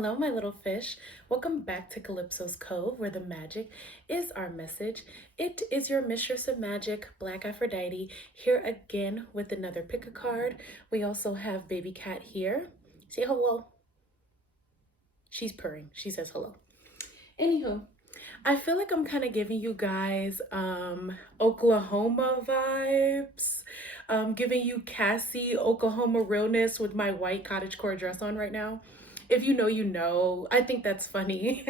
Hello, my little fish. Welcome back to Calypso's Cove, where the magic is our message. It is your mistress of magic, BlkAfroditee, here again with another pick a card. We also have baby cat here. Say hello. She's purring. She says hello. Anywho, I feel like I'm kind of giving you guys Oklahoma vibes. Giving you Cassie Oklahoma realness with my white cottagecore dress on right now. If you know, you know. I think that's funny.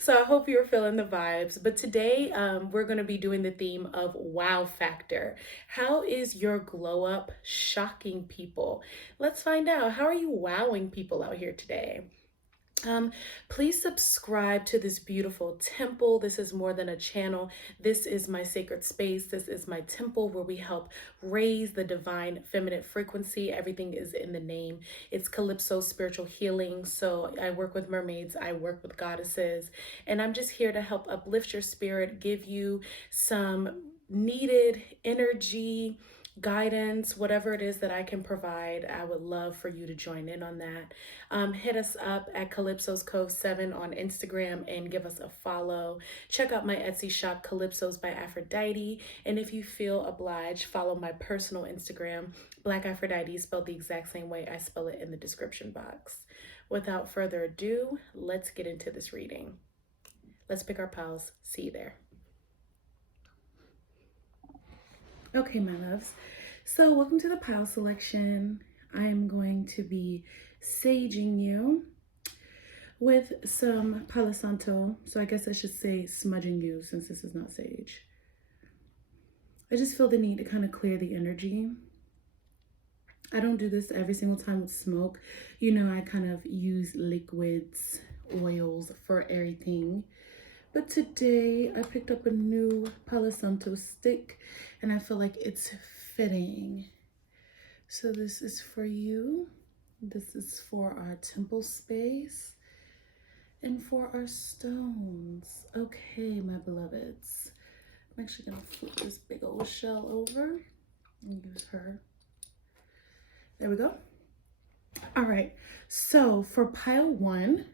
So I hope you're feeling the vibes. But today we're going to be doing the theme of wow factor. How is your glow up shocking people? Let's find out. How are you wowing people out here today? Please subscribe to this beautiful temple. This is more than a channel. This is my sacred space. This is my temple where we help raise the divine feminine frequency. Everything is in the name. It's Calypso spiritual healing. So I work with mermaids. I work with goddesses, and I'm just here to help uplift your spirit, give you some needed energy, guidance, whatever it is that I can provide. I would love for you to join in on that. Hit us up at Calypso's Cove 7 on Instagram and give us a follow. Check out my Etsy shop, Calypso's by Aphrodite. And if you feel obliged, follow my personal Instagram, BlkAfroditee, spelled the exact same way I spell it in the description box. Without further ado, let's get into this reading. Let's pick our pals. See you there. Okay, my loves. So welcome to the pile selection. I'm going to be saging you with some Palo Santo. So I guess I should say smudging you since this is not sage. I just feel the need to kind of clear the energy. I don't do this every single time with smoke. You know, I kind of use liquids, oils for everything. But today I picked up a new Palo Santo stick and I feel like it's fitting. So this is for you. This is for our temple space and for our stones. Okay, my beloveds. I'm actually gonna flip this big old shell over and use her. There we go. All right, so for pile 1,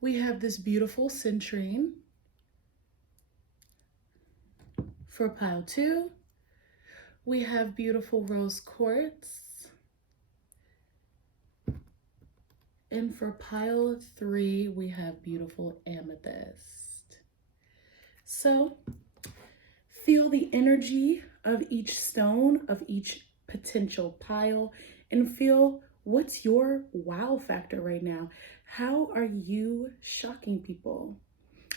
we have this beautiful citrine. For pile 2, we have beautiful rose quartz. And for pile 3, we have beautiful amethyst. So feel the energy of each stone, of each potential pile, and feel what's your wow factor right now. How are you shocking people?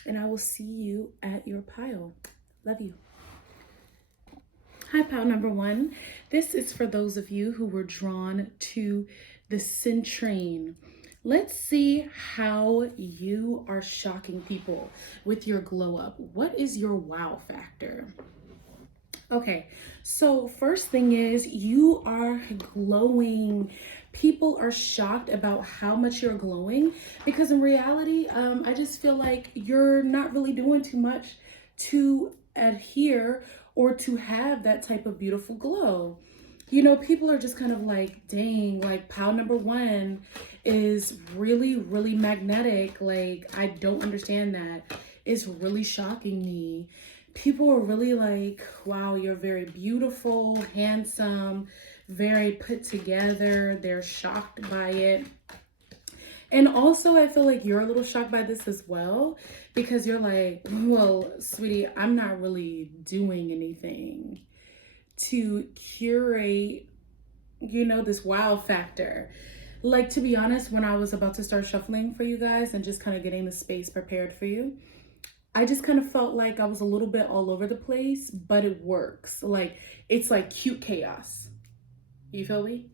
And I will see you at your pile. Love you. Hi, pile number 1. This is for those of you who were drawn to the citrine. Let's see how you are shocking people with your glow up. What is your wow factor? Okay, so first thing is you are glowing. People are shocked about how much you're glowing because in reality, I just feel like you're not really doing too much to adhere or to have that type of beautiful glow. You know, people are just kind of like, dang, like pile number 1 is really, really magnetic. Like, I don't understand that. It's really shocking me. People are really like, wow, you're very beautiful, handsome, very put together. They're shocked by it. And also, I feel like you're a little shocked by this as well because you're like, well, sweetie, I'm not really doing anything to curate, you know, this wow factor. Like, to be honest, when I was about to start shuffling for you guys and just kind of getting the space prepared for you, I just kind of felt like I was a little bit all over the place, but it works. Like, it's like cute chaos. You feel me?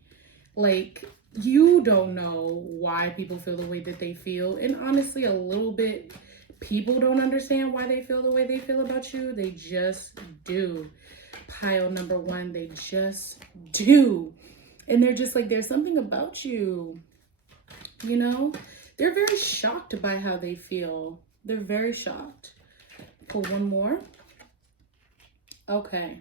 Like, you don't know why people feel the way that they feel. And honestly, a little bit, people don't understand why they feel the way they feel about you. They just do. Pile number 1, they just do. And they're just like, there's something about you. You know? They're very shocked by how they feel. They're very shocked. Pull one more. Okay.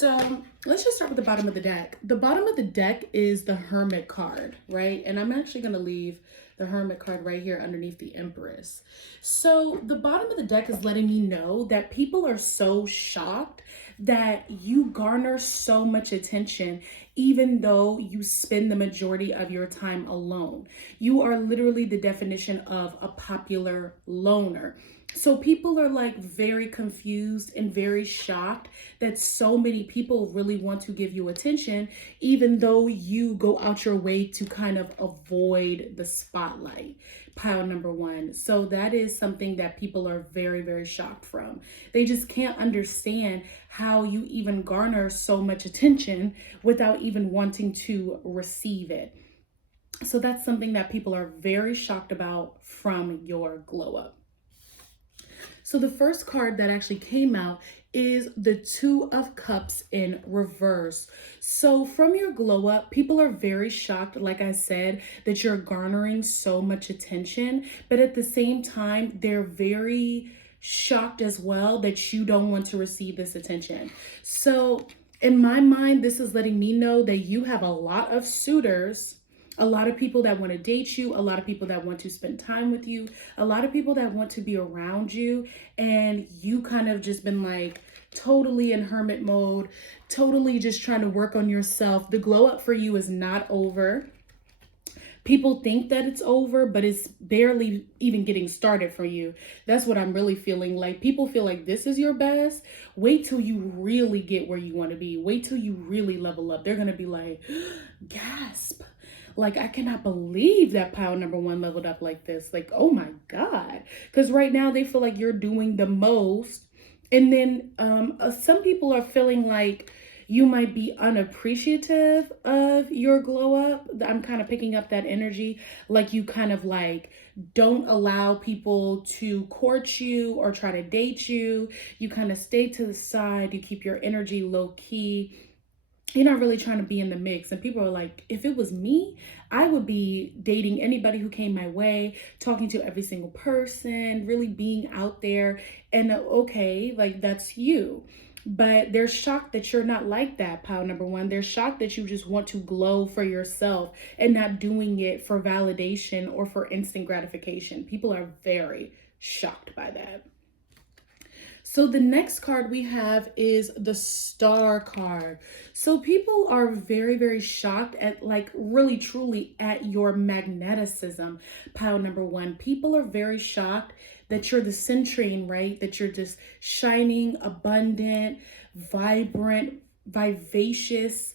So let's just start with the bottom of the deck. The bottom of the deck is the Hermit card, right? And I'm actually going to leave the Hermit card right here underneath the Empress. So the bottom of the deck is letting me know that people are so shocked that you garner so much attention, even though you spend the majority of your time alone. You are literally the definition of a popular loner. So people are like very confused and very shocked that so many people really want to give you attention, even though you go out your way to kind of avoid the spotlight. Pile number one. So that is something that people are very, very shocked from. They just can't understand how you even garner so much attention without even wanting to receive it. So that's something that people are very shocked about from your glow up. So the first card that actually came out is the Two of Cups in reverse. So from your glow up, people are very shocked, like I said, that you're garnering so much attention, but at the same time, they're very shocked as well that you don't want to receive this attention. So in my mind, this is letting me know that you have a lot of suitors, a lot of people that want to date you, a lot of people that want to spend time with you, a lot of people that want to be around you, and you kind of just been like totally in hermit mode, totally just trying to work on yourself. The glow up for you is not over. People think that it's over, but it's barely even getting started for you. That's what I'm really feeling like. People feel like this is your best. Wait till you really get where you want to be. Wait till you really level up. They're going to be like, gasp. Like, I cannot believe that pile number one leveled up like this. Like, oh my God. Because right now they feel like you're doing the most. And then some people are feeling like you might be unappreciative of your glow up. I'm kind of picking up that energy. Like you kind of like don't allow people to court you or try to date you. You kind of stay to the side. You keep your energy low key. You're not really trying to be in the mix. And people are like, if it was me, I would be dating anybody who came my way, talking to every single person, really being out there. And okay, like that's you. But they're shocked that you're not like that, pile number one. They're shocked that you just want to glow for yourself and not doing it for validation or for instant gratification. People are very shocked by that. So the next card we have is the Star card. So people are very, very shocked at like really truly at your magneticism, pile number one. People are very shocked that you're the centurion, right? That you're just shining, abundant, vibrant, vivacious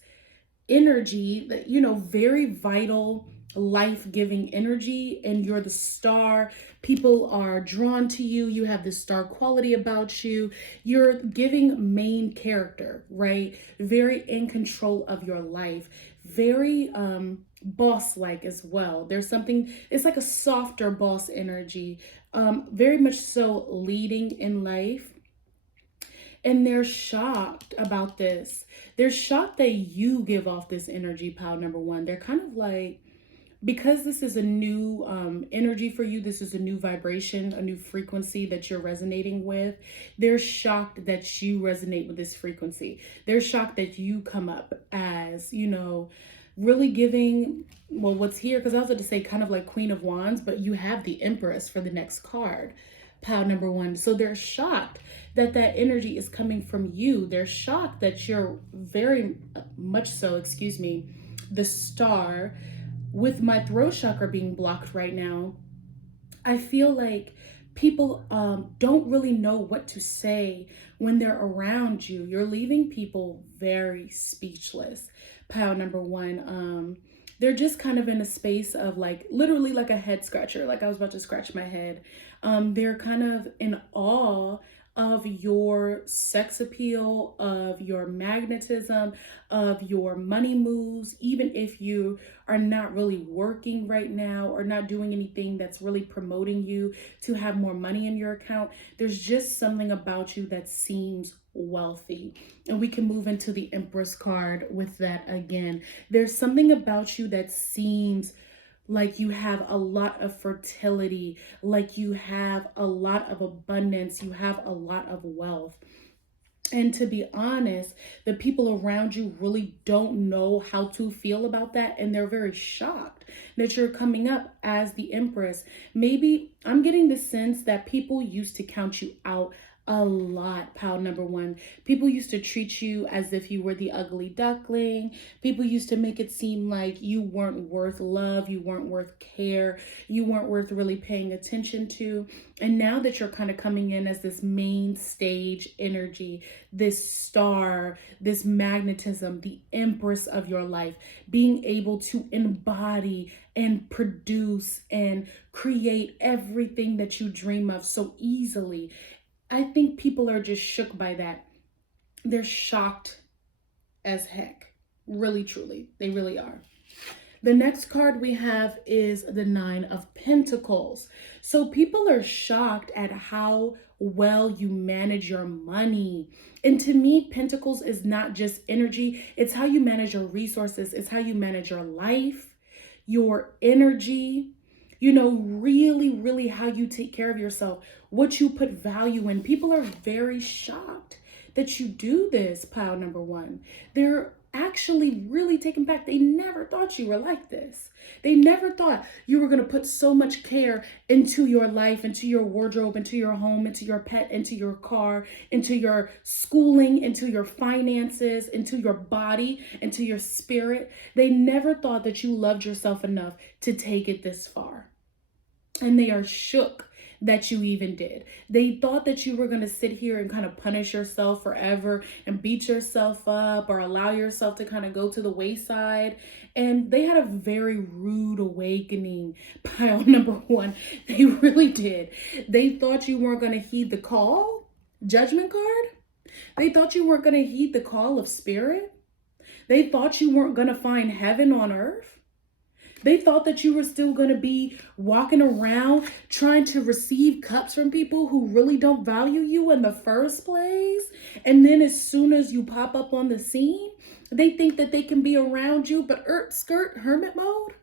energy, that, you know, very vital, life-giving energy, and you're the star. People are drawn to you. You have this star quality about you. You're giving main character, right? Very in control of your life. Very boss-like as well. There's something, it's like a softer boss energy. Very much so leading in life. And they're shocked about this. They're shocked that you give off this energy, pile number one. They're kind of like, because this is a new energy for you, this is a new vibration, a new frequency that you're resonating with. They're shocked that you resonate with this frequency. They're shocked that you come up as, you know, really giving, well, what's here, because I was about to say kind of like Queen of Wands, but you have the Empress for the next card, pile number one. So they're shocked that that energy is coming from you. They're shocked that you're very much so, the star. With my throat chakra being blocked right now, I feel like people don't really know what to say when they're around you. You're leaving people very speechless. Pile number one, they're just kind of in a space of like, literally like a head scratcher. Like I was about to scratch my head. They're kind of in awe of your sex appeal, of your magnetism, of your money moves, even if you are not really working right now or not doing anything that's really promoting you to have more money in your account. There's just something about you that seems wealthy. And we can move into the Empress card with that again. There's something about you that seems like you have a lot of fertility, like you have a lot of abundance, you have a lot of wealth. And to be honest, the people around you really don't know how to feel about that. And they're very shocked that you're coming up as the Empress. Maybe I'm getting the sense that people used to count you out a lot, pile number one. People used to treat you as if you were the ugly duckling. People used to make it seem like you weren't worth love, you weren't worth care, you weren't worth really paying attention to. And now that you're kind of coming in as this main stage energy, this star, this magnetism, the Empress of your life, being able to embody and produce and create everything that you dream of so easily. I think people are just shook by that. They're shocked as heck. Really, truly. They really are. The next card we have is the Nine of Pentacles. So people are shocked at how well you manage your money. And to me, Pentacles is not just energy. It's how you manage your resources. It's how you manage your life, your energy, you know, really, really how you take care of yourself, what you put value in. People are very shocked that you do this, pile number one. They're actually really taken back. They never thought you were like this. They never thought you were going to put so much care into your life, into your wardrobe, into your home, into your pet, into your car, into your schooling, into your finances, into your body, into your spirit. They never thought that you loved yourself enough to take it this far. And they are shook that you even did. They thought that you were going to sit here and kind of punish yourself forever and beat yourself up or allow yourself to kind of go to the wayside. And they had a very rude awakening, pile number one. They really did. They thought you weren't going to heed the call, judgment card. They thought you weren't going to heed the call of spirit. They thought you weren't going to find heaven on earth. They thought that you were still going to be walking around trying to receive cups from people who really don't value you in the first place. And then as soon as you pop up on the scene, they think that they can be around you, but skirt hermit mode.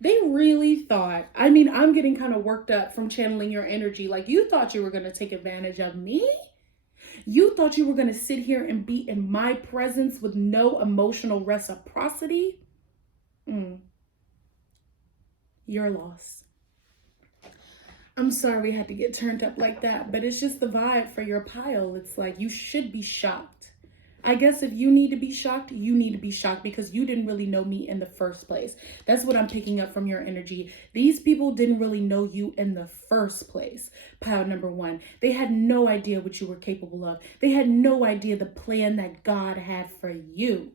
They really thought, I mean, I'm getting kind of worked up from channeling your energy. Like, you thought you were going to take advantage of me. You thought you were going to sit here and be in my presence with no emotional reciprocity. Your loss. I'm sorry we had to get turned up like that, but it's just the vibe for your pile. It's like you should be shocked. I guess if you need to be shocked, you need to be shocked because you didn't really know me in the first place. That's what I'm picking up from your energy. These people didn't really know you in the first place. Pile number one. They had no idea what you were capable of. They had no idea the plan that God had for you.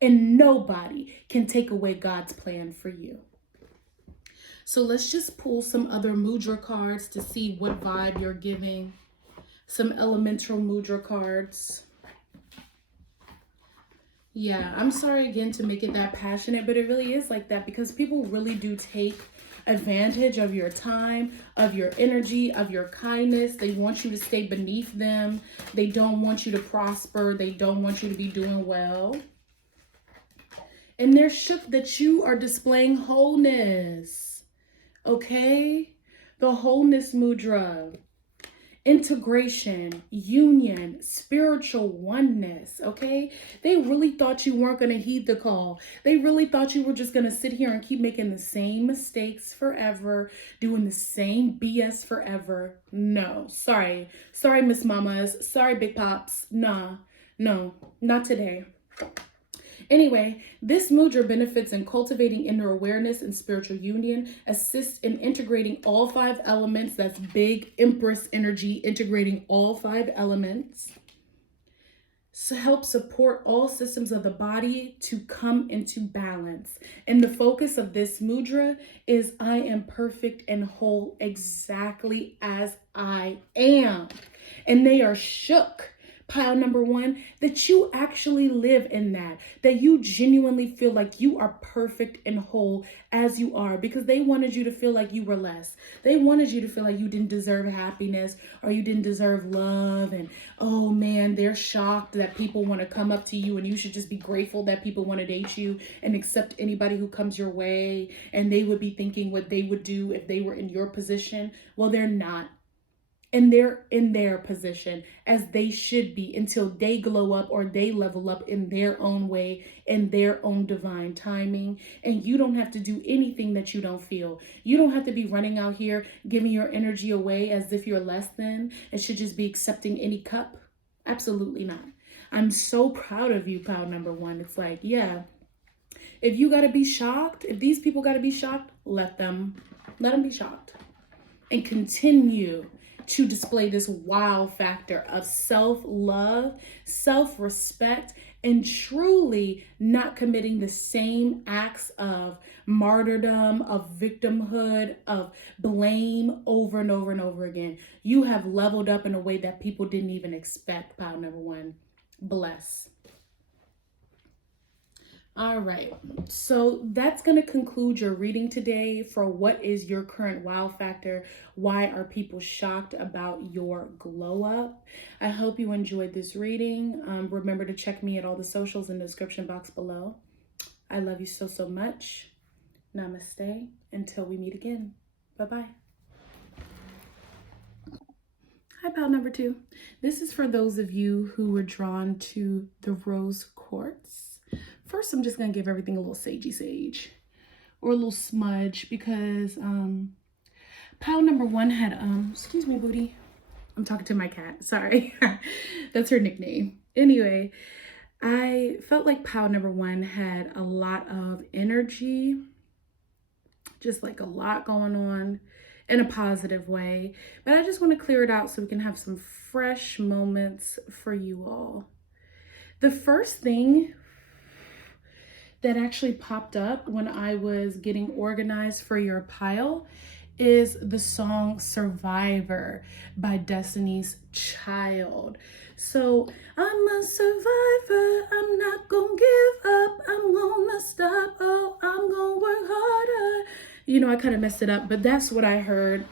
And nobody can take away God's plan for you. So let's just pull some other mudra cards to see what vibe you're giving. Some elemental mudra cards. Yeah, I'm sorry again to make it that passionate, but it really is like that because people really do take advantage of your time, of your energy, of your kindness. They want you to stay beneath them. They don't want you to prosper. They don't want you to be doing well. And they're shook that you are displaying wholeness. Okay, the wholeness mudra, integration, union, spiritual oneness. Okay, they really thought you weren't going to heed the call. They really thought you were just going to sit here and keep making the same mistakes forever, doing the same BS forever. No, sorry, Miss Mamas, sorry, Big Pops. Nah, no, not today. Anyway, this mudra benefits in cultivating inner awareness and spiritual union, assists in integrating all 5 elements. That's big Empress energy, integrating all 5 elements. So help support all systems of the body to come into balance. And the focus of this mudra is I am perfect and whole exactly as I am. And they are shook. Pile number one, that you actually live in that you genuinely feel like you are perfect and whole as you are, because they wanted you to feel like you were less. They wanted you to feel like you didn't deserve happiness or you didn't deserve love. And oh man, they're shocked that people want to come up to you and you should just be grateful that people want to date you and accept anybody who comes your way. And they would be thinking what they would do if they were in your position. Well, they're not. and they're in their position as they should be until they glow up or they level up in their own way, in their own divine timing. And you don't have to do anything that you don't feel. You don't have to be running out here giving your energy away as if you're less than. It should just be accepting any cup. Absolutely not. I'm so proud of you, pal number one. It's like, yeah, if you got to be shocked, if these people got to be shocked, let them be shocked. And continue to display this wow factor of self-love, self-respect, and truly not committing the same acts of martyrdom, of victimhood, of blame over and over and over again. You have leveled up in a way that people didn't even expect, pile number one. Bless. All right, so that's going to conclude your reading today for what is your current wow factor. Why are people shocked about your glow up? I hope you enjoyed this reading. Remember to check me at all the socials in the description box below. I love you so, so much. Namaste. Until we meet again. Bye-bye. Hi, pal number two. This is for those of you who were drawn to the rose quartz. First, I'm just going to give everything a little sagey sage or a little smudge because pile number one had, excuse me, booty. I'm talking to my cat. Sorry. That's her nickname. Anyway, I felt like pile number one had a lot of energy, just like a lot going on in a positive way. But I just want to clear it out so we can have some fresh moments for you all. The first thing that actually popped up when I was getting organized for your pile is the song Survivor by Destiny's Child. So I'm a survivor, I'm not gonna give up, I'm gonna stop, oh, I'm gonna work harder. You know, I kind of messed it up, but that's what I heard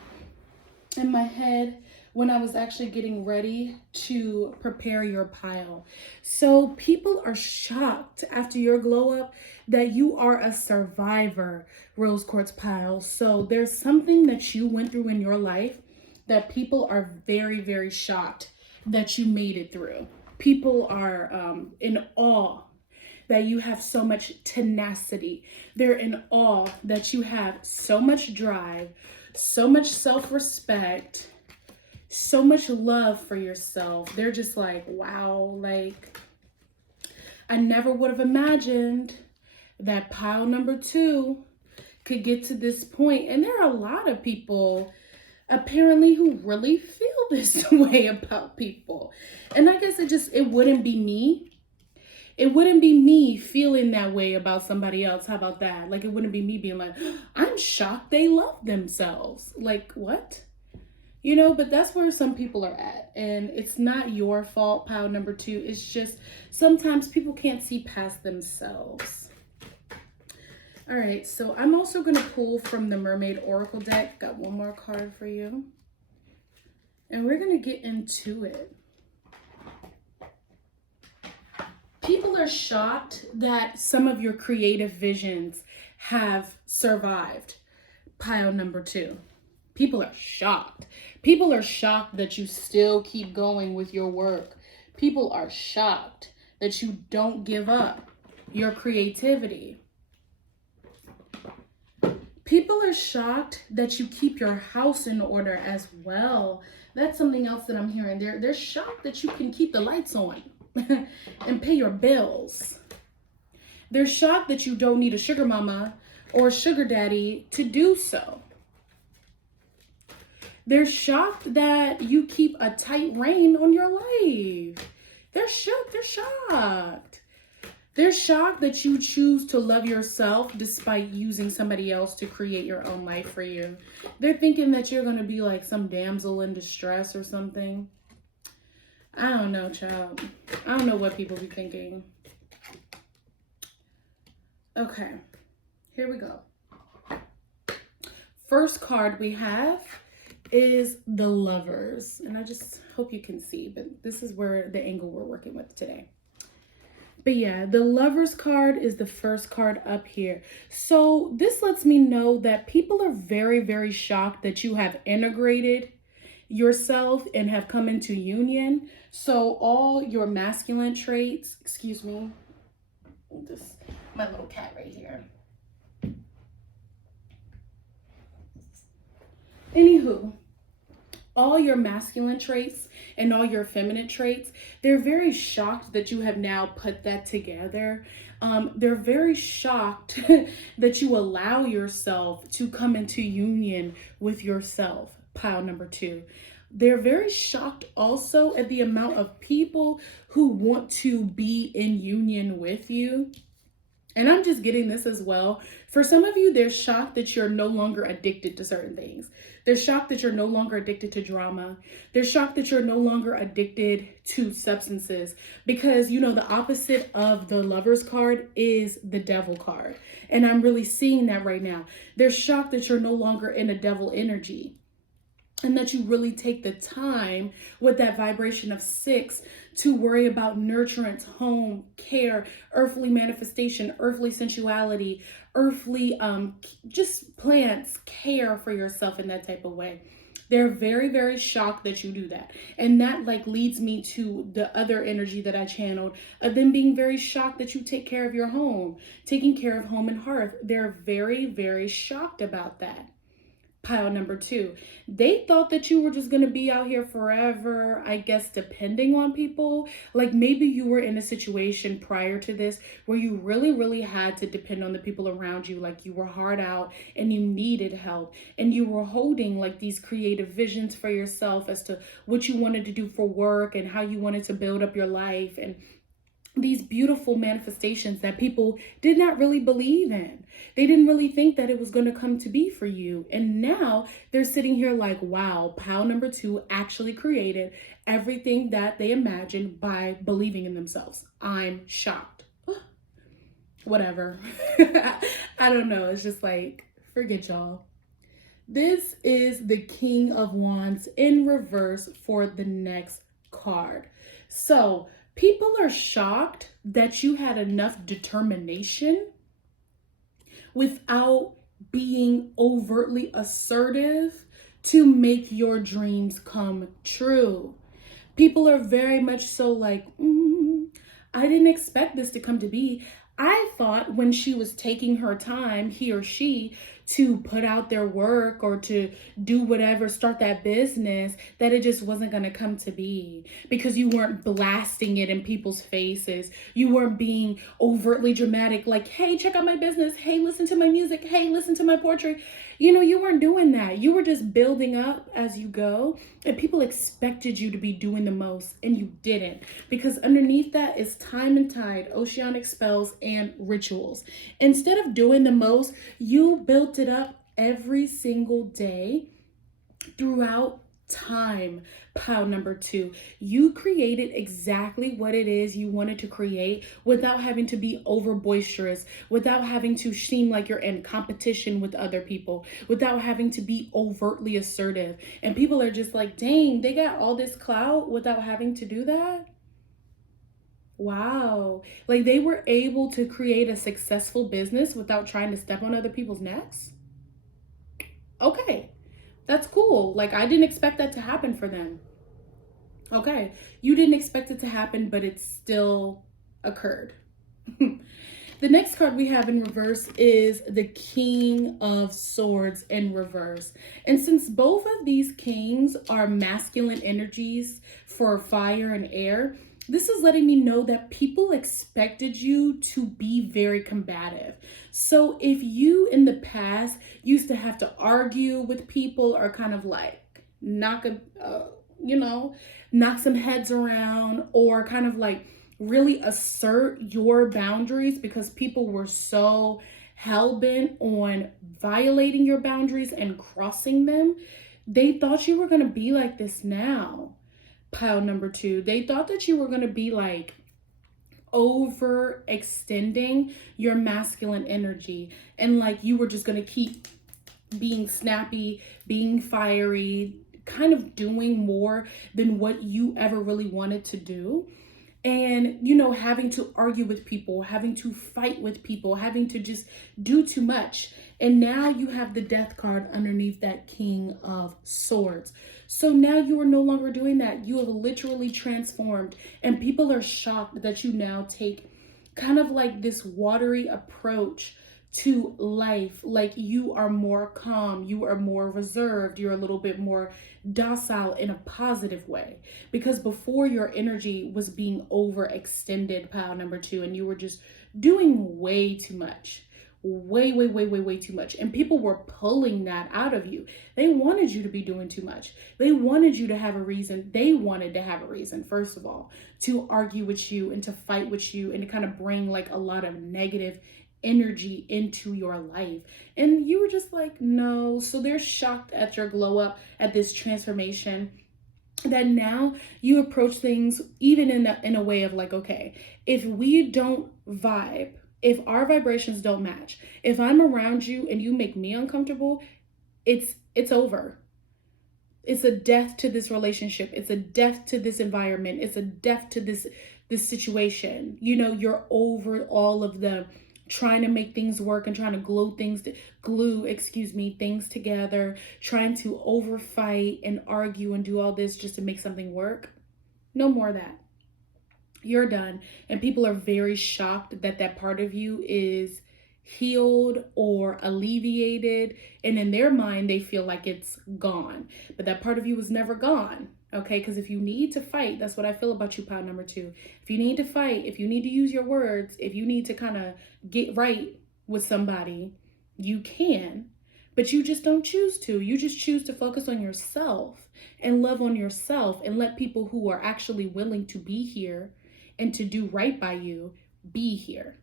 in my head when I was actually getting ready to prepare your pile. So people are shocked after your glow up that you are a survivor, rose quartz pile. So there's something that you went through in your life that people are very, very shocked that you made it through. People are in awe that you have so much tenacity. They're in awe that you have so much drive, so much self-respect, so much love for yourself. They're just like, wow, like I never would have imagined that pile number two could get to this point. And there are a lot of people apparently who really feel this way about people. And I guess it wouldn't be me. It wouldn't be me feeling that way about somebody else. How about that? Like, it wouldn't be me being like, I'm shocked they love themselves. Like, what? You know, but that's where some people are at. And it's not your fault, pile number two. It's just sometimes people can't see past themselves. All right, so I'm also going to pull from the Mermaid Oracle deck. Got one more card for you. And we're going to get into it. People are shocked that some of your creative visions have survived, pile number two. People are shocked. People are shocked that you still keep going with your work. People are shocked that you don't give up your creativity. People are shocked that you keep your house in order as well. That's something else that I'm hearing. They're shocked that you can keep the lights on and pay your bills. They're shocked that you don't need a sugar mama or a sugar daddy to do so. They're shocked that you keep a tight rein on your life. They're shocked. They're shocked. They're shocked that you choose to love yourself despite using somebody else to create your own life for you. They're thinking that you're going to be like some damsel in distress or something. I don't know, child. I don't know what people be thinking. Okay, here we go. First card we have is the Lovers. And I just hope you can see, but this is where the angle we're working with today. But yeah, the Lovers card is the first card up here. So this lets me know that people are very, very shocked that you have integrated yourself and have come into union. So all your masculine traits, excuse me, this my little cat right here. Anywho, all your masculine traits and all your feminine traits, they're very shocked that you have now put that together. They're very shocked that you allow yourself to come into union with yourself, pile number 2. They're very shocked also at the amount of people who want to be in union with you. And I'm just getting this as well. For some of you, they're shocked that you're no longer addicted to certain things. They're shocked that you're no longer addicted to drama. They're shocked that you're no longer addicted to substances, because, you know, the opposite of the Lover's card is the Devil card. And I'm really seeing that right now. They're shocked that you're no longer in a devil energy, and that you really take the time with that vibration of 6 to worry about nurturance, home, care, earthly manifestation, earthly sensuality, earthly just plants, care for yourself in that type of way. They're very, very shocked that you do that. And that like leads me to the other energy that I channeled of them being very shocked that you take care of your home, taking care of home and hearth. They're very, very shocked about that. Pile number 2, they thought that you were just going to be out here forever, I guess, depending on people. Like maybe you were in a situation prior to this where you really, really had to depend on the people around you. Like you were hard out and you needed help, and you were holding like these creative visions for yourself as to what you wanted to do for work and how you wanted to build up your life, and these beautiful manifestations that people did not really believe in. They didn't really think that it was going to come to be for you. And now they're sitting here like, wow, pile number 2 actually created everything that they imagined by believing in themselves. I'm shocked. Whatever. I don't know. It's just like, forget y'all. This is the King of Wands in reverse for the next card. So people are shocked that you had enough determination without being overtly assertive to make your dreams come true. People are very much so like, I didn't expect this to come to be. I thought when she was taking her time, he or she, to put out their work or to do whatever, start that business, that it just wasn't going to come to be, because you weren't blasting it in people's faces. You weren't being overtly dramatic, like, hey, check out my business. Hey, listen to my music. Hey, listen to my poetry. You know, you weren't doing that. You were just building up as you go, and people expected you to be doing the most, and you didn't, because underneath that is time and tide, oceanic spells, and rituals. Instead of doing the most, you built it up every single day throughout time. Pile number 2, you created exactly what it is you wanted to create without having to be over boisterous, without having to seem like you're in competition with other people, without having to be overtly assertive. And people are just like, dang, they got all this clout without having to do that. Wow. Like they were able to create a successful business without trying to step on other people's necks. Okay. That's cool. Like I didn't expect that to happen for them. Okay. You didn't expect it to happen, but it still occurred. The next card we have in reverse is the King of Swords in reverse. And since both of these kings are masculine energies for fire and air, this is letting me know that people expected you to be very combative. So if you in the past used to have to argue with people or kind of like knock some heads around, or kind of like really assert your boundaries because people were so hell-bent on violating your boundaries and crossing them, they thought you were going to be like this now. Pile number 2, they thought that you were going to be like overextending your masculine energy, and like you were just going to keep being snappy, being fiery, kind of doing more than what you ever really wanted to do. and, you know, having to argue with people, having to fight with people, having to just do too much. And now you have the death card underneath that King of Swords. So now you are no longer doing that. You have literally transformed, and people are shocked that you now take kind of like this watery approach to life. Like you are more calm, you are more reserved, you're a little bit more docile in a positive way. Because before, your energy was being overextended, pile number 2, and you were just doing way too much. Way too much. And people were pulling that out of you. They wanted you to be doing too much. They wanted you to have a reason. They wanted to have a reason, first of all, to argue with you and to fight with you and to kind of bring like a lot of negative energy into your life. And you were just like, no. So they're shocked at your glow up, at this transformation, that now you approach things even in a way of like, okay, if we don't vibe, if our vibrations don't match, if I'm around you and you make me uncomfortable, it's over. It's a death to this relationship. It's a death to this environment. It's a death to this situation. You know, you're over all of the trying to make things work and trying to glue things together, trying to overfight and argue and do all this just to make something work. No more of that. You're done. And people are very shocked that that part of you is healed or alleviated. And in their mind, they feel like it's gone. But that part of you was never gone. Okay, because if you need to fight, that's what I feel about you, pile number 2. If you need to fight, if you need to use your words, if you need to kind of get right with somebody, you can. But you just don't choose to. You just choose to focus on yourself and love on yourself and let people who are actually willing to be here and to do right by you be here.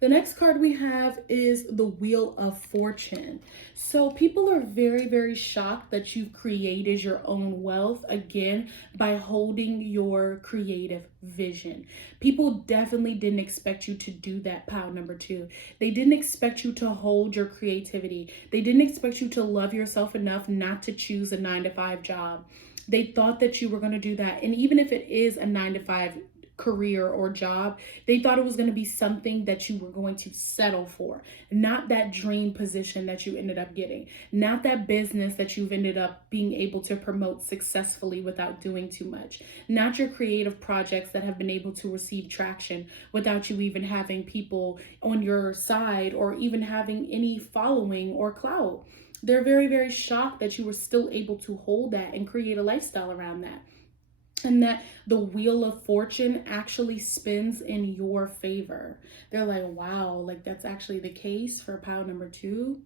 The next card we have is the Wheel of Fortune. So people are very, very shocked that you've created your own wealth again by holding your creative vision. People definitely didn't expect you to do that, pile number 2. They didn't expect you to hold your creativity. They didn't expect you to love yourself enough not to choose a 9-to-5 job. They thought that you were going to do that. And even if it is a 9-to-5 career or job, they thought it was going to be something that you were going to settle for, not that dream position that you ended up getting, not that business that you've ended up being able to promote successfully without doing too much, not your creative projects that have been able to receive traction without you even having people on your side or even having any following or clout. They're very, very shocked that you were still able to hold that and create a lifestyle around that. And that the Wheel of Fortune actually spins in your favor. They're like, wow, like that's actually the case for pile number 2.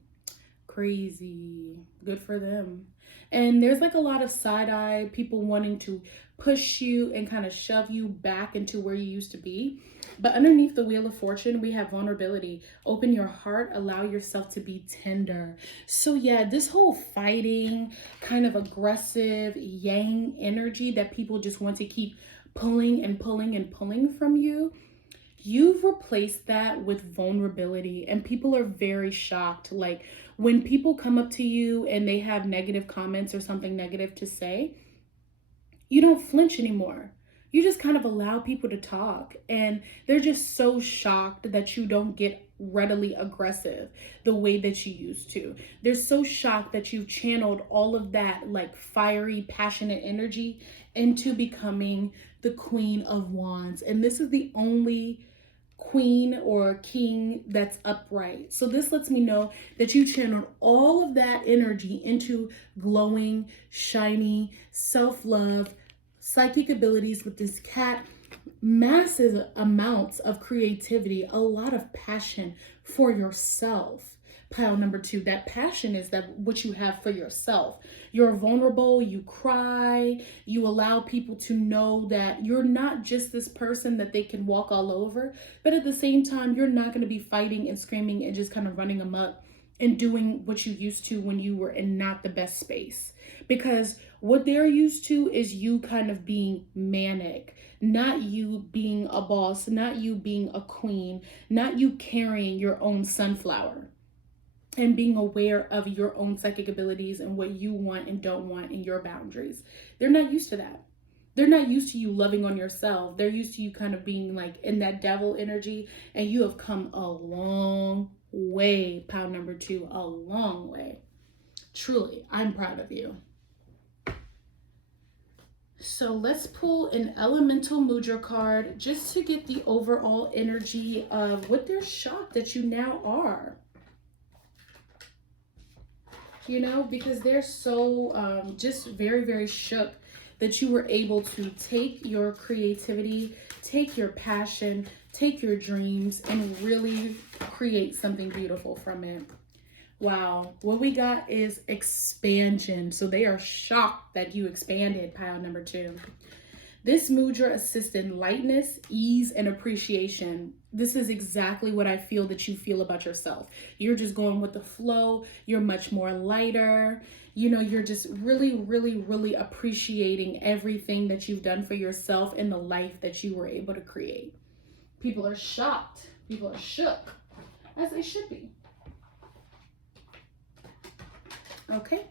Crazy. Good for them. And there's like a lot of side eye, people wanting to push you and kind of shove you back into where you used to be. But underneath the Wheel of Fortune, we have vulnerability. Open your heart, allow yourself to be tender. So yeah, this whole fighting, kind of aggressive yang energy that people just want to keep pulling and pulling and pulling from you, you've replaced that with vulnerability. And people are very shocked. Like when people come up to you and they have negative comments or something negative to say, you don't flinch anymore. You just kind of allow people to talk, and they're just so shocked that you don't get readily aggressive the way that you used to. They're so shocked that you've channeled all of that like fiery, passionate energy into becoming the Queen of Wands. And this is the only queen or king that's upright. So this lets me know that you channeled all of that energy into glowing, shiny, self-love, psychic abilities with this cat, massive amounts of creativity, a lot of passion for yourself. Pile number 2, that passion is that what you have for yourself. You're vulnerable, you cry, you allow people to know that you're not just this person that they can walk all over, but at the same time, you're not going to be fighting and screaming and just kind of running amok and doing what you used to when you were in not the best space. Because what they're used to is you kind of being manic, not you being a boss, not you being a queen, not you carrying your own sunflower and being aware of your own psychic abilities and what you want and don't want and your boundaries. They're not used to that. they're not used to you loving on yourself. They're used to you kind of being like in that devil energy, and you have come a long way, pile number 2, a long way. Truly, I'm proud of you. So let's pull an elemental mudra card just to get the overall energy of what they're shocked that you now are. You know, because they're so just very, very shook that you were able to take your creativity, take your passion, take your dreams, and really create something beautiful from it. Wow, what we got is expansion. So they are shocked that you expanded, pile number 2. This mudra assists in lightness, ease, and appreciation. This is exactly what I feel that you feel about yourself. You're just going with the flow. You're much more lighter. You know, you're just really, really, really appreciating everything that you've done for yourself and the life that you were able to create. People are shocked. People are shook, as they should be. Okay,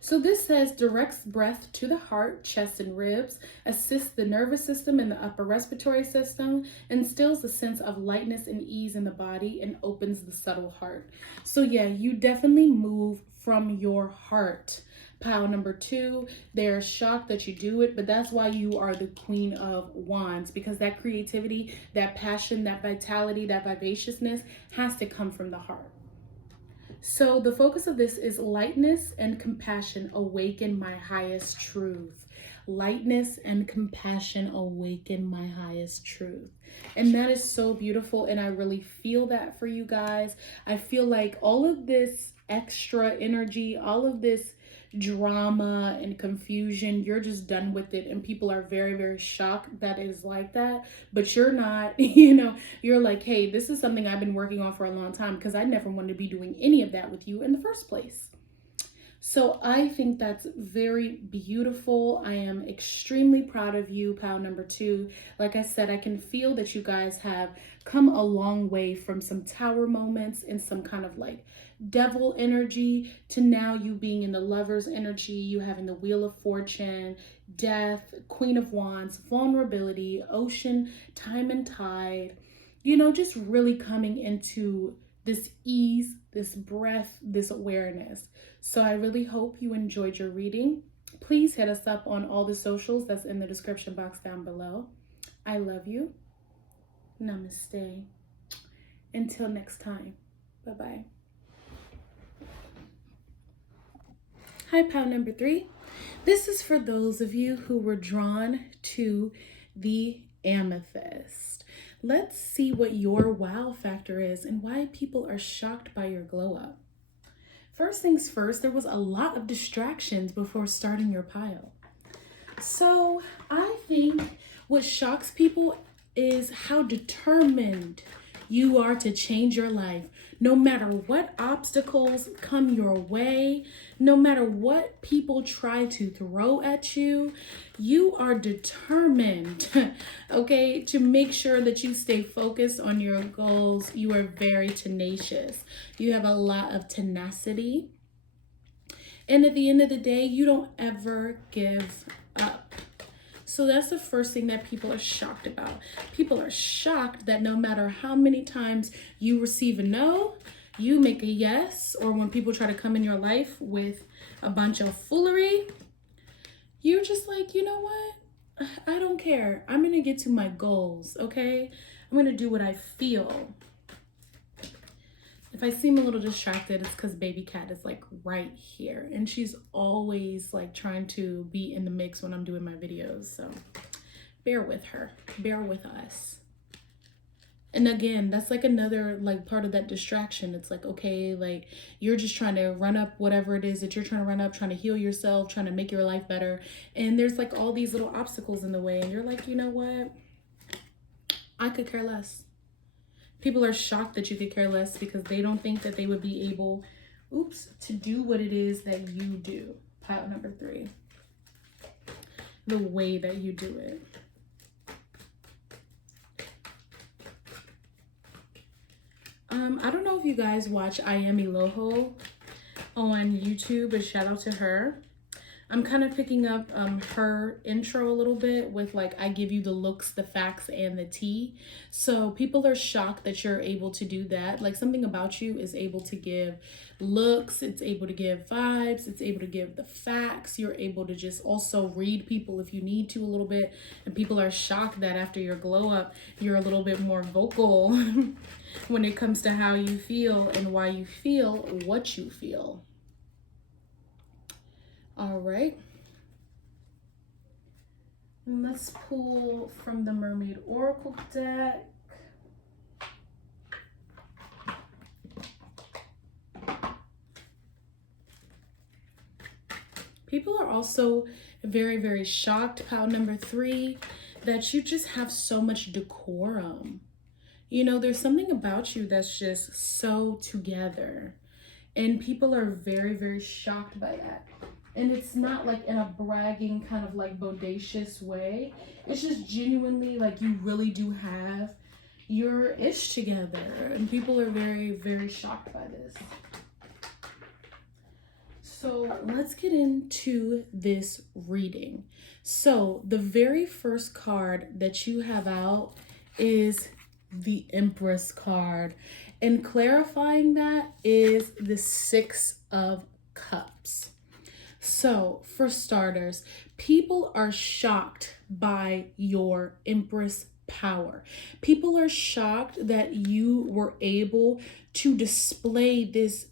so this says directs breath to the heart, chest, and ribs, assists the nervous system and the upper respiratory system, instills a sense of lightness and ease in the body, and opens the subtle heart. So yeah, you definitely move from your heart. Pile number 2, they're shocked that you do it, but that's why you are the Queen of Wands, because that creativity, that passion, that vitality, that vivaciousness has to come from the heart. So the focus of this is lightness and compassion, awaken my highest truth. Lightness and compassion, awaken my highest truth. And that is so beautiful. And I really feel that for you guys. I feel like all of this extra energy, all of this drama and confusion, you're just done with it, and people are very, very shocked that it is like that, but you're not. You know, you're like, hey, this is something I've been working on for a long time, because I never wanted to be doing any of that with you in the first place. So I think that's very beautiful. I am extremely proud of you, pile number 2. Like I said, I can feel that you guys have come a long way from some tower moments and some kind of like devil energy to now you being in the lover's energy, you having the wheel of fortune, death, Queen of Wands, vulnerability, ocean, time and tide, you know, just really coming into this ease, this breath, this awareness. So I really hope you enjoyed your reading. Please hit us up on all the socials that's in the description box down below. I love you. Namaste. Until next time. Bye-bye. Hi, pile number 3. This is for those of you who were drawn to the amethyst. Let's see what your wow factor is and why people are shocked by your glow up. First things first, there was a lot of distractions before starting your pile. So I think what shocks people is how determined you are to change your life. No matter what obstacles come your way, no matter what people try to throw at you, you are determined, okay, to make sure that you stay focused on your goals. You are very tenacious. You have a lot of tenacity. And at the end of the day, you don't ever give up. So that's the first thing that people are shocked about. People are shocked that no matter how many times you receive a no, you make a yes, or when people try to come in your life with a bunch of foolery, you're just like, you know what? I don't care. I'm going to get to my goals, okay? I'm going to do what I feel. If I seem a little distracted, it's because baby cat is like right here, and she's always like trying to be in the mix when I'm doing my videos. So bear with her, bear with us. And again, that's like another like part of that distraction. It's like, okay, like you're just trying to run up whatever it is that you're trying to run up, trying to heal yourself, trying to make your life better. And there's like all these little obstacles in the way. And you're like, you know what? I could care less. People are shocked that you could care less because they don't think that they would be able, to do what it is that you do. Pile number 3. The way that you do it. I don't know if you guys watch I Am Eloho on YouTube, but shout out to her. I'm kind of picking up her intro a little bit with like, I give you the looks, the facts, and the tea. So people are shocked that you're able to do that. Like something about you is able to give looks, it's able to give vibes, it's able to give the facts. You're able to just also read people if you need to a little bit. And people are shocked that after your glow up, you're a little bit more vocal when it comes to how you feel and why you feel what you feel. All right. And let's pull from the Mermaid Oracle deck. People are also very, very shocked, pile number 3, that you just have so much decorum. You know, there's something about you that's just so together. And people are very, very shocked by that. And it's not like in a bragging kind of like bodacious way. It's just genuinely like you really do have your ish together. And people are very, very shocked by this. So let's get into this reading. So the very first card that you have out is the Empress card. And clarifying that is the 6 of Cups. So for starters, people are shocked by your Empress power. People are shocked that you were able to display this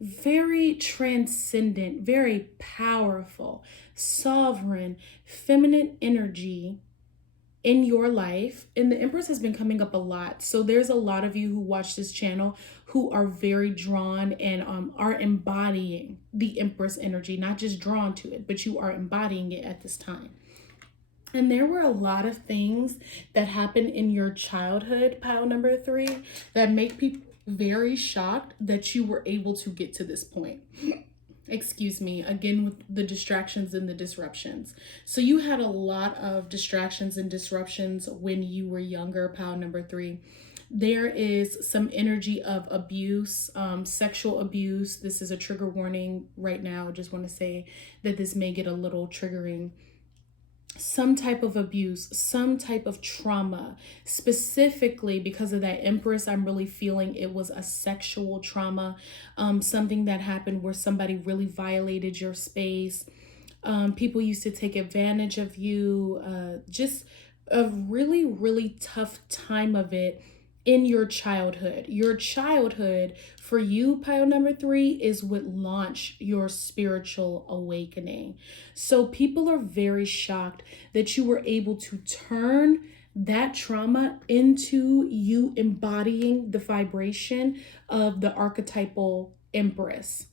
very transcendent, very powerful, sovereign, feminine energy in your life. And the Empress has been coming up a lot. So there's a lot of you who watch this channel who are very drawn and are embodying the Empress energy, not just drawn to it, but you are embodying it at this time. And there were a lot of things that happened in your childhood, pile number 3, that make people very shocked that you were able to get to this point. Excuse me, again with the distractions and the disruptions. So you had a lot of distractions and disruptions when you were younger, pile number 3. There is some energy of abuse, sexual abuse. This is a trigger warning right now. Just want to say that this may get a little triggering. Some type of abuse, some type of trauma. Specifically because of that Empress, I'm really feeling it was a sexual trauma, something that happened where somebody really violated your space. People used to take advantage of you, just a really, really tough time of it in your childhood. Your childhood for you, pile number 3, is what launched your spiritual awakening. So people are very shocked that you were able to turn that trauma into you embodying the vibration of the archetypal Empress.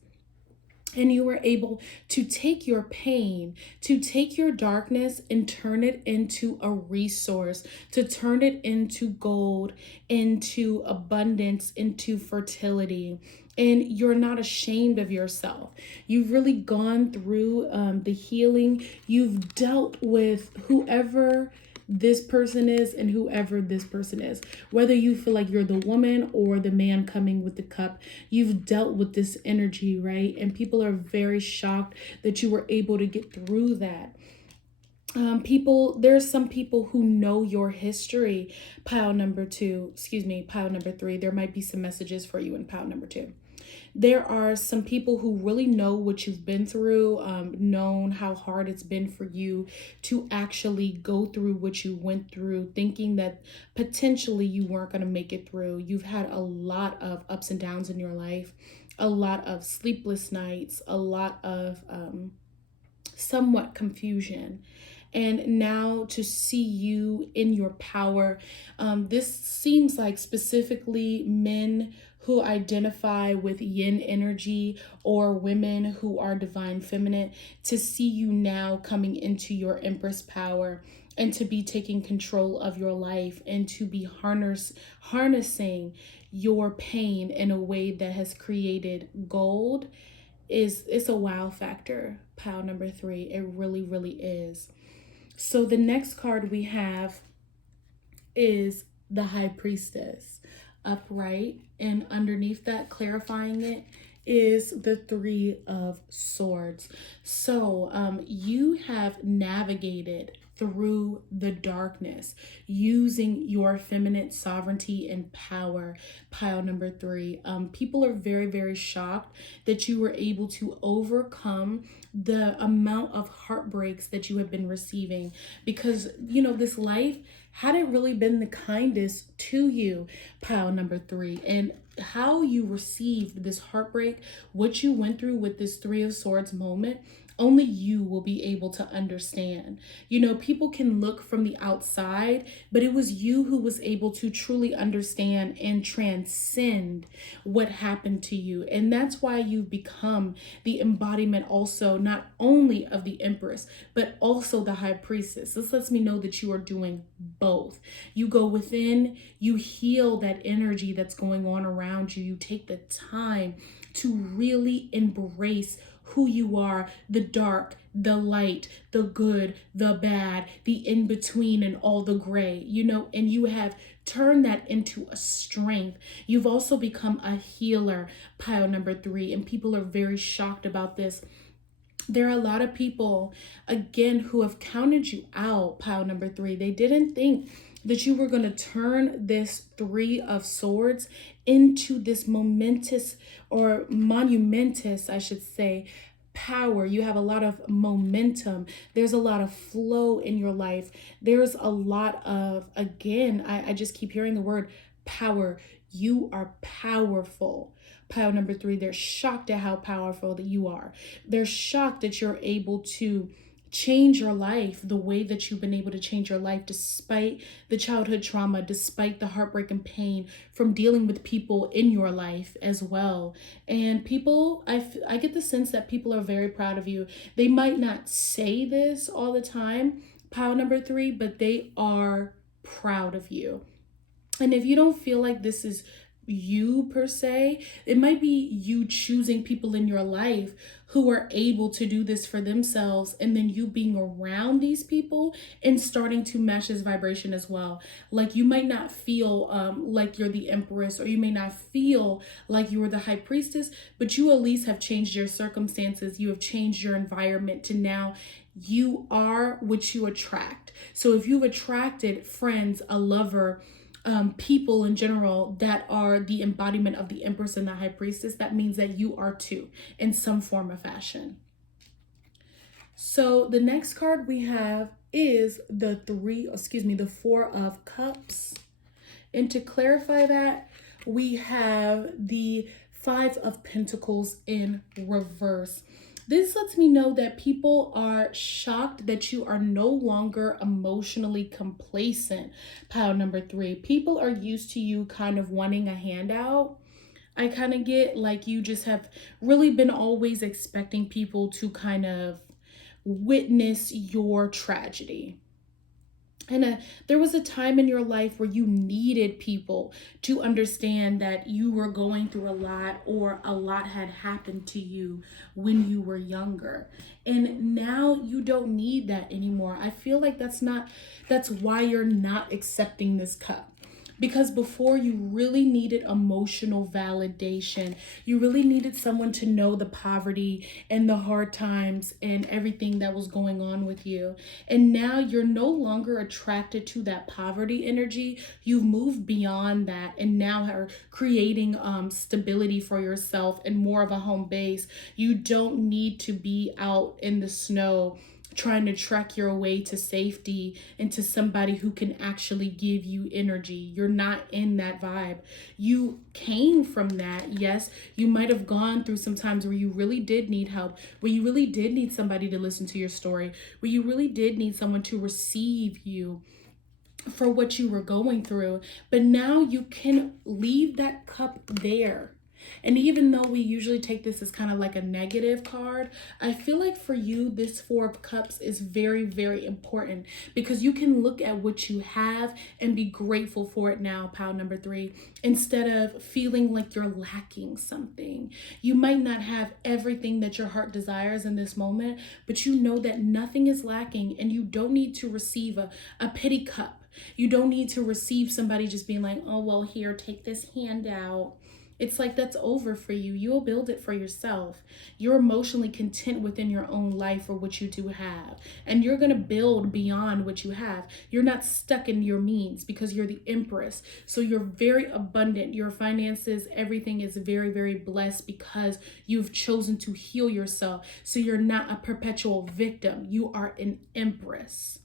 And you were able to take your pain, to take your darkness and turn it into a resource, to turn it into gold, into abundance, into fertility. And you're not ashamed of yourself. You've really gone through the healing. You've dealt with whoever this person is and whoever this person is. Whether you feel like you're the woman or the man coming with the cup, you've dealt with this energy, right? And people are very shocked that you were able to get through that. There's some people who know your history, pile number 3. There might be some messages for you in pile number 2. There are some people who really know what you've been through, known how hard it's been for you to actually go through what you went through, thinking that potentially you weren't going to make it through. You've had a lot of ups and downs in your life, a lot of sleepless nights, a lot of somewhat confusion. And now to see you in your power, this seems like specifically men who identify with yin energy or women who are divine feminine, to see you now coming into your Empress power and to be taking control of your life and to be harnessing your pain in a way that has created gold it's a wow factor, pile number 3. It really, really is. So the next card we have is the High Priestess, upright, and underneath that, clarifying it, is the Three of Swords. So you have navigated through the darkness using your feminine sovereignty and power. Pile number three. People are very, very shocked that you were able to overcome the amount of heartbreaks that you have been receiving, because you know this life hadn't really been the kindest to you. Pile number three. And how you received this heartbreak, what you went through with this Three of Swords moment, only you will be able to understand. You know, people can look from the outside, but it was you who was able to truly understand and transcend what happened to you. And that's why you've become the embodiment also, not only of the Empress, but also the High Priestess. This lets me know that you are doing both. You go within, you heal that energy that's going on around you. You take the time to really embrace who you are, the dark, the light, the good, the bad, the in-between, and all the gray, you know, and you have turned that into a strength. You've also become a healer, pile number three, and people are very shocked about this. There are a lot of people, again, who have counted you out, pile number three. They didn't think that you were going to turn this Three of Swords into this momentous, or monumentous, I should say, power. You have a lot of momentum. There's a lot of flow in your life. There's a lot of, again, I just keep hearing the word power. You are powerful. Pile number three, they're shocked at how powerful that you are. They're shocked that you're able to change your life the way that you've been able to change your life, despite the childhood trauma, despite the heartbreak and pain from dealing with people in your life as well. And people, I get the sense that people are very proud of you. They might not say this all the time, pile number three, but they are proud of you. And if you don't feel like this is you per se, it might be you choosing people in your life who are able to do this for themselves, and then you being around these people and starting to match this vibration as well. Like you might not feel like you're the Empress, or you may not feel like you were the High Priestess, but you at least have changed your circumstances. You have changed your environment to now you are what you attract. So if you've attracted friends, a lover, people in general that are the embodiment of the Empress and the High Priestess, that means that you are too in some form or fashion. So the next card we have is the Four of Cups. And to clarify that, we have the Five of Pentacles in reverse. This lets me know that people are shocked that you are no longer emotionally complacent. Pile number three. People are used to you kind of wanting a handout. I kind of get like you just have really been always expecting people to kind of witness your tragedy. And there was a time in your life where you needed people to understand that you were going through a lot, or a lot had happened to you when you were younger. And now you don't need that anymore. I feel like that's why you're not accepting this cup. Because before, you really needed emotional validation. You really needed someone to know the poverty and the hard times and everything that was going on with you. And now you're no longer attracted to that poverty energy. You've moved beyond that and now are creating stability for yourself and more of a home base. You don't need to be out in the snow trying to trek your way to safety into somebody who can actually give you energy. You're not in that vibe. You came from that. Yes, you might have gone through some times where you really did need help, where you really did need somebody to listen to your story, where you really did need someone to receive you for what you were going through. But now you can leave that cup there. And even though we usually take this as kind of like a negative card, I feel like for you, this Four of Cups is very, very important, because you can look at what you have and be grateful for it now, pile number three, instead of feeling like you're lacking something. You might not have everything that your heart desires in this moment, but you know that nothing is lacking, and you don't need to receive a pity cup. You don't need to receive somebody just being like, oh, well, here, take this handout. It's like that's over for you. You'll build it for yourself. You're emotionally content within your own life or what you do have. And you're going to build beyond what you have. You're not stuck in your means because you're the Empress. So you're very abundant. Your finances, everything is very, very blessed because you've chosen to heal yourself. So you're not a perpetual victim. You are an Empress.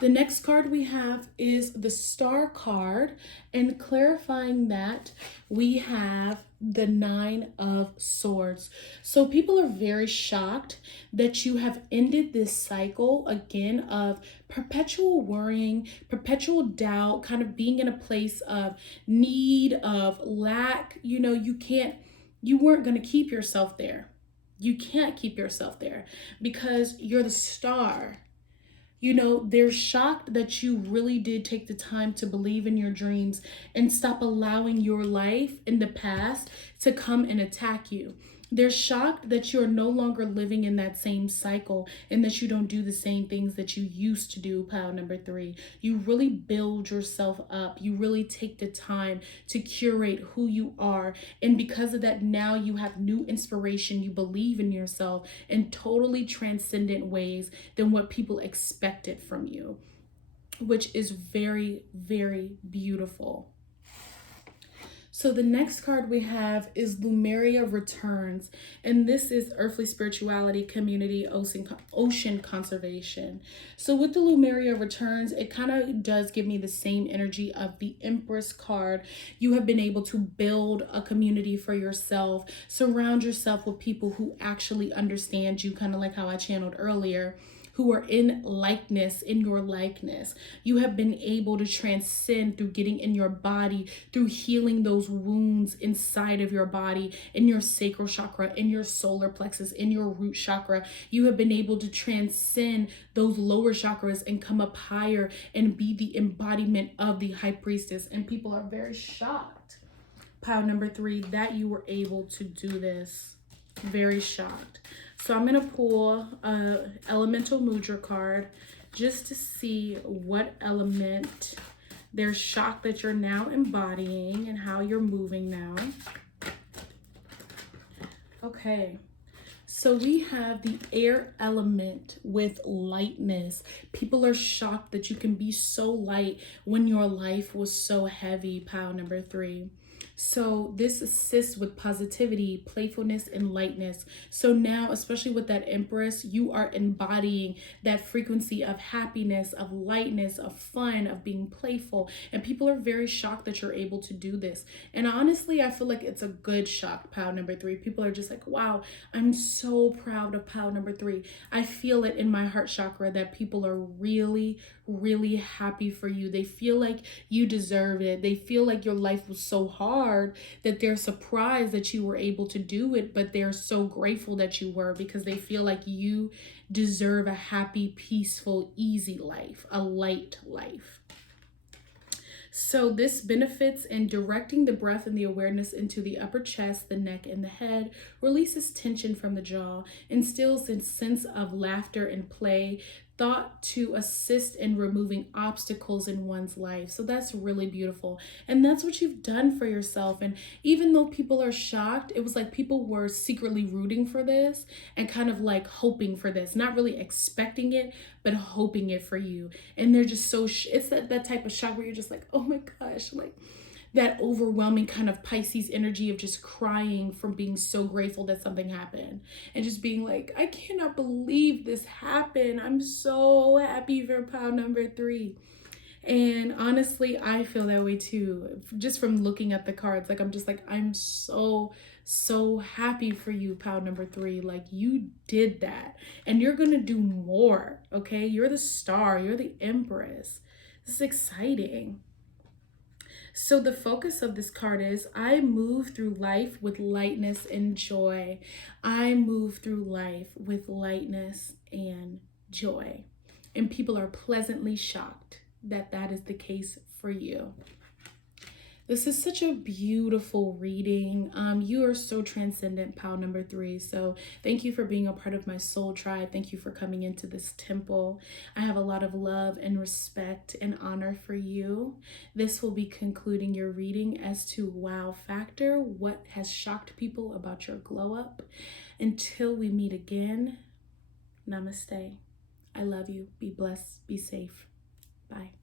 The next card we have is the Star card, and clarifying that, we have the Nine of Swords. So people are very shocked that you have ended this cycle again of perpetual worrying, perpetual doubt, kind of being in a place of need, of lack. You know, you weren't going to keep yourself there. You can't keep yourself there because you're the Star. You know, they're shocked that you really did take the time to believe in your dreams and stop allowing your life in the past to come and attack you. They're shocked that you're no longer living in that same cycle and that you don't do the same things that you used to do, pile number 3. You really build yourself up. You really take the time to curate who you are. And because of that, now you have new inspiration. You believe in yourself in totally transcendent ways than what people expected from you, which is very, very beautiful. So the next card we have is Lemuria Returns, and this is earthly spirituality, community, ocean conservation. So with the Lemuria Returns, it kind of does give me the same energy of the Empress card. You have been able to build a community for yourself, surround yourself with people who actually understand you, kind of like how I channeled earlier, who are in your likeness. You have been able to transcend through getting in your body, through healing those wounds inside of your body, in your sacral chakra, in your solar plexus, in your root chakra. You have been able to transcend those lower chakras and come up higher and be the embodiment of the High Priestess. And people are very shocked, pile number 3, that you were able to do this. Very shocked. So I'm going to pull a Elemental Mudra card just to see what element they're shocked that you're now embodying and how you're moving now. Okay. So we have the air element with lightness. People are shocked that you can be so light when your life was so heavy, pile number 3. So this assists with positivity, playfulness, and lightness. So now, especially with that Empress, you are embodying that frequency of happiness, of lightness, of fun, of being playful. And people are very shocked that you're able to do this. And honestly, I feel like it's a good shock, pile number 3. People are just like, wow, I'm so proud of pile number 3. I feel it in my heart chakra that people are really, really happy for you. They feel like you deserve it. They feel like your life was so hard that they're surprised that you were able to do it, but they're so grateful that you were because they feel like you deserve a happy, peaceful, easy life, a light life. So this benefits in directing the breath and the awareness into the upper chest, the neck, and the head, releases tension from the jaw, instills a sense of laughter and play, thought to assist in removing obstacles in one's life. So that's really beautiful. And that's what you've done for yourself. And even though people are shocked, it was like people were secretly rooting for this and kind of like hoping for this, not really expecting it, but hoping it for you. And they're just so, it's that type of shock where you're just like, oh my gosh, like that overwhelming kind of Pisces energy of just crying from being so grateful that something happened and just being like, I cannot believe this happened. I'm so happy for pile number 3. And honestly, I feel that way too, just from looking at the cards. Like, I'm just like, I'm so happy for you, pile number 3. Like, you did that and you're gonna do more. Okay, you're the Star, you're the Empress. This is exciting. So the focus of this card is, I move through life with lightness and joy. I move through life with lightness and joy. And people are pleasantly shocked that that is the case for you. This is such a beautiful reading. You are so transcendent, pal number 3. So thank you for being a part of my soul tribe. Thank you for coming into this temple. I have a lot of love and respect and honor for you. This will be concluding your reading as to wow factor, what has shocked people about your glow up. Until we meet again, namaste. I love you. Be blessed. Be safe. Bye.